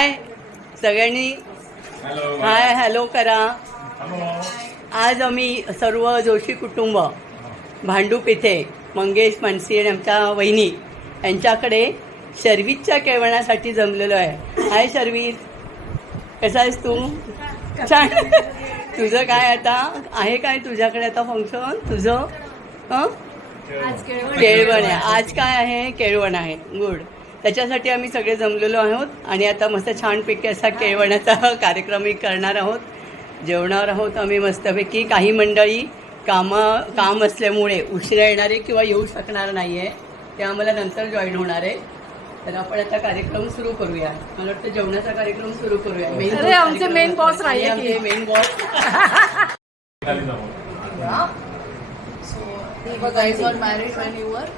हाय सगळ्यांनी hi hello करा आज आम्ही सर्व जोशी कुटुंब भांडूप इथे मंगेश मानसी आणि आमच्या वहिनी यांच्याकडे शर्वीतच्या केवणासाठी जमलेलो आहे हाय शर्वीत कसा आहेस तू छान तुझं काय आता आहे काय तुझ्याकडे आता फंक्शन तुझं हां केळवण आहे आज काय आहे केळवण आहे गुड त्याच्यासाठी आम्ही सगळे जमलेलो आहोत आणि आता मस्त छानपैकी असा केवणाचा कार्यक्रमही करणार आहोत जेवणार आहोत आम्ही मस्तपैकी काही मंडळी कामं काम असल्यामुळे उशिरा येणारे किंवा येऊ शकणार नाही आहे ते आम्हाला नंतर जॉईन होणार आहे तर आपण आता कार्यक्रम सुरू करूया मला वाटतं जेवणाचा कार्यक्रम सुरू करूया मेन आमचे मेन बॉस आहे main boss so married your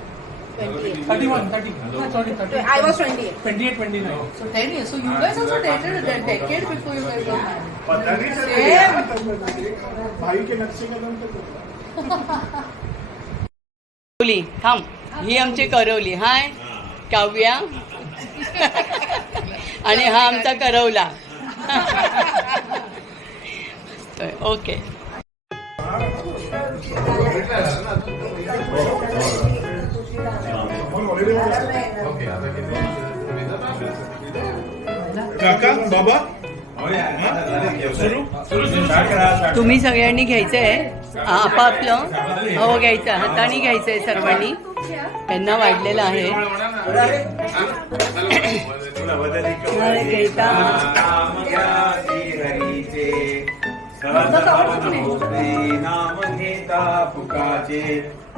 करवली थांब ही आमची करवली हाय काव्या आणि हा आमचा करवला ओके काका बाबा तुम्ही सगळ्यांनी घ्यायचंय आपापलं हो घ्यायचं हाताने घ्यायचंय सर्वांनी त्यांना वाढलेलं आहे घेता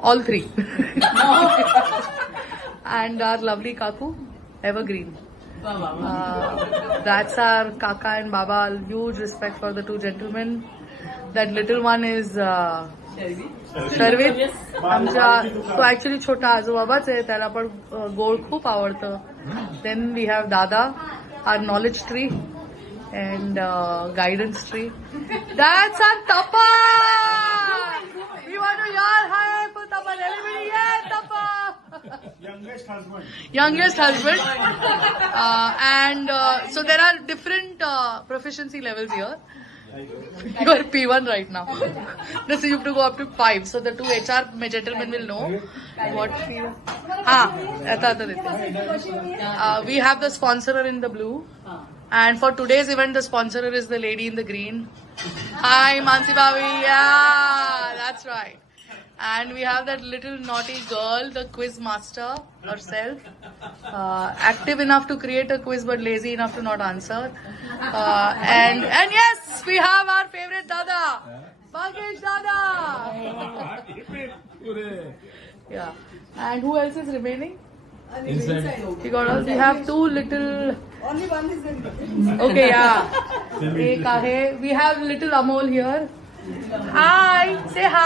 all three. and our lovely Kaku, evergreen. Uh, that's our Kaka and Baba. Huge respect for the two gentlemen. That little one is. Uh, शर्वित आमच्या तो ऍक्च्युली छोटा आजोबाबाच आहे त्याला पण गोड खूप आवडतं देन वी हॅव दादा our knowledge tree and guidance tree that's our तपा वी वॉन्ट टू यार hi everybody, yeah, Tapa! Youngest husband. Youngest husband. Uh, and uh, so there are different uh, proficiency levels here. You are P1 right now. this you have to go up to 5. So the two HR gentlemen will know what. Ah, uh, we have the sponsor in the blue. And for today's event, the sponsor is the lady in the green. Hi, Mansi Bhavi. Yeah, that's right and we have that little naughty girl, the quiz master herself, uh, active enough to create a quiz but lazy enough to not answer. Uh, and and yes, we have our favorite Dada, Bagesh Dada. yeah, and who else is remaining? Inside. got We have two little. Only one is in. Okay, yeah. We have little Amol here. Hi, say hi.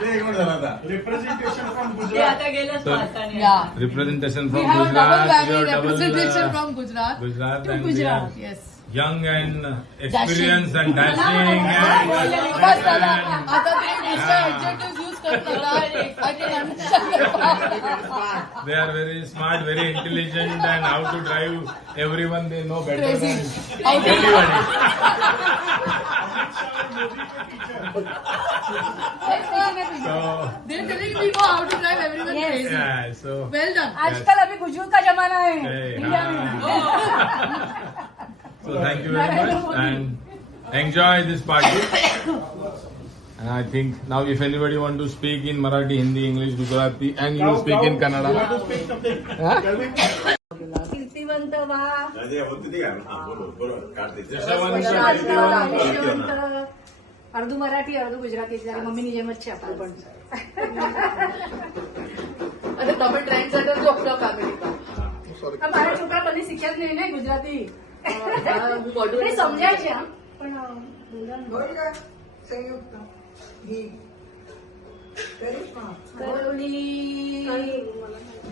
Representation from Gujarat. Yeah. Representation from Gujarat. Representation uh, from Gujarat. Gujarat to Gujarat. Yes. Young and experienced and dashing. Ah. They are very smart, very intelligent, and how to drive everyone they know better than everyone. So, आजकल अभी हुजूर का जमाना है India में So thank you very much and enjoy this party. And I think now if anybody want to speak in Marathi, Hindi, English, Gujarati and you speak in Kannada. वा અડધું મરાઠી અડધું ગુજરાતી છે મમ્મીની જેમ જ છે આપણે પણ અને તમે ટ્રેન્ડ સેટર છો અપના ફેમિલીમાં મારા છોકરા બને શીખ્યા જ નહીં ને ગુજરાતી સમજાય છે આમ પણ સંયુક્ત કરોલી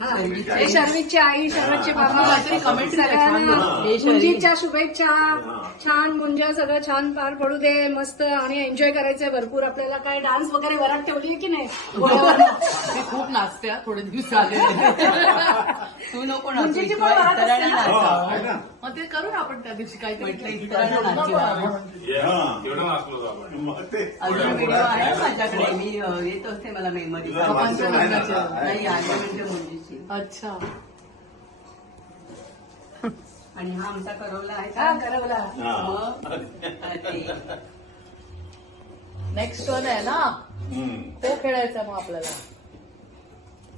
शर्मिकची आई शरदचे बाबा कमेंट मुंजीच्या शुभेच्छा छान मुंजा सगळं छान पार पडू दे मस्त आणि एन्जॉय करायचंय भरपूर आपल्याला काय डान्स वगैरे वरात ठेवली की नाही हो. खूप नाचते थोडे दिवस झाले तू नको नाचते मग ते करू ना आपण त्या दिवशी काय म्हटलं अजून व्हिडिओ आहे माझ्याकडे मी येत असते मला मेमरी नाही आले म्हणजे मुलीची अच्छा आणि हा आमचा करवला आहे का करवला नेक्स्ट वन आहे ना तो खेळायचा मग आपल्याला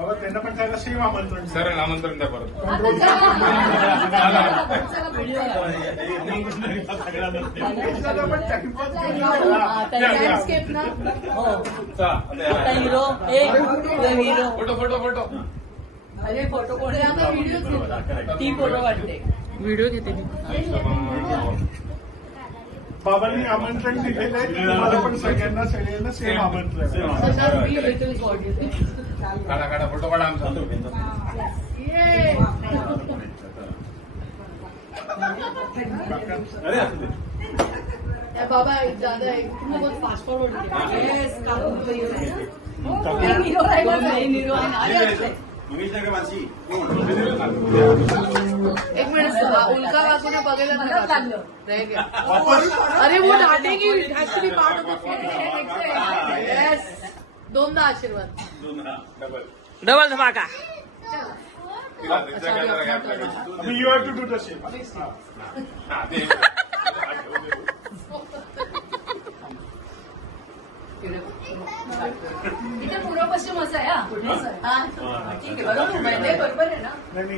त्यांना पण त्याला आमंत्रण परत लँडस्केप ना हिरो फोटो फोटो फोटो अरे फोटो व्हिडिओ ती फोटो वाटते व्हिडिओ घेते बाबांनी आमंत्रण दिलेलं आहे मला पण सगळ्यांना सगळ्यांना सेम आमंत्रण फोटो काढा आमचा बाबा दादा एक फास्ट फॉरवर्ड एक मिनट उनका बाजू ना बघेगा ना अरे वो डाटेंगे ऍक्च्युली पार्ट ऑफ यस दोनदा आशीर्वाद डबल धमाका you have to do the shape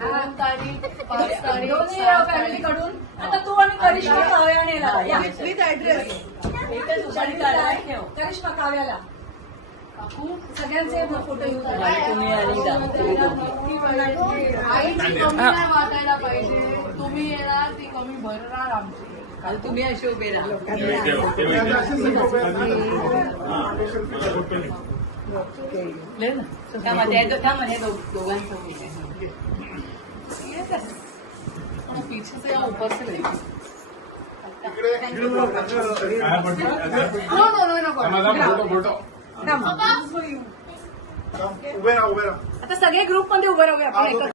फॅमिलीकडून आता तू आणि करिश्मा काव्यानेला या विथ ऍड्रेस करिश्मा काव्याला सगळ्यांचे फोटो येऊ वाटायला पाहिजे तुम्ही येणार ती कमी भरणार आमची काल तुम्ही अशी उभे राहिलो त्यामध्ये दोघांचं É Até segue é grupo quando eu vou, eu vou.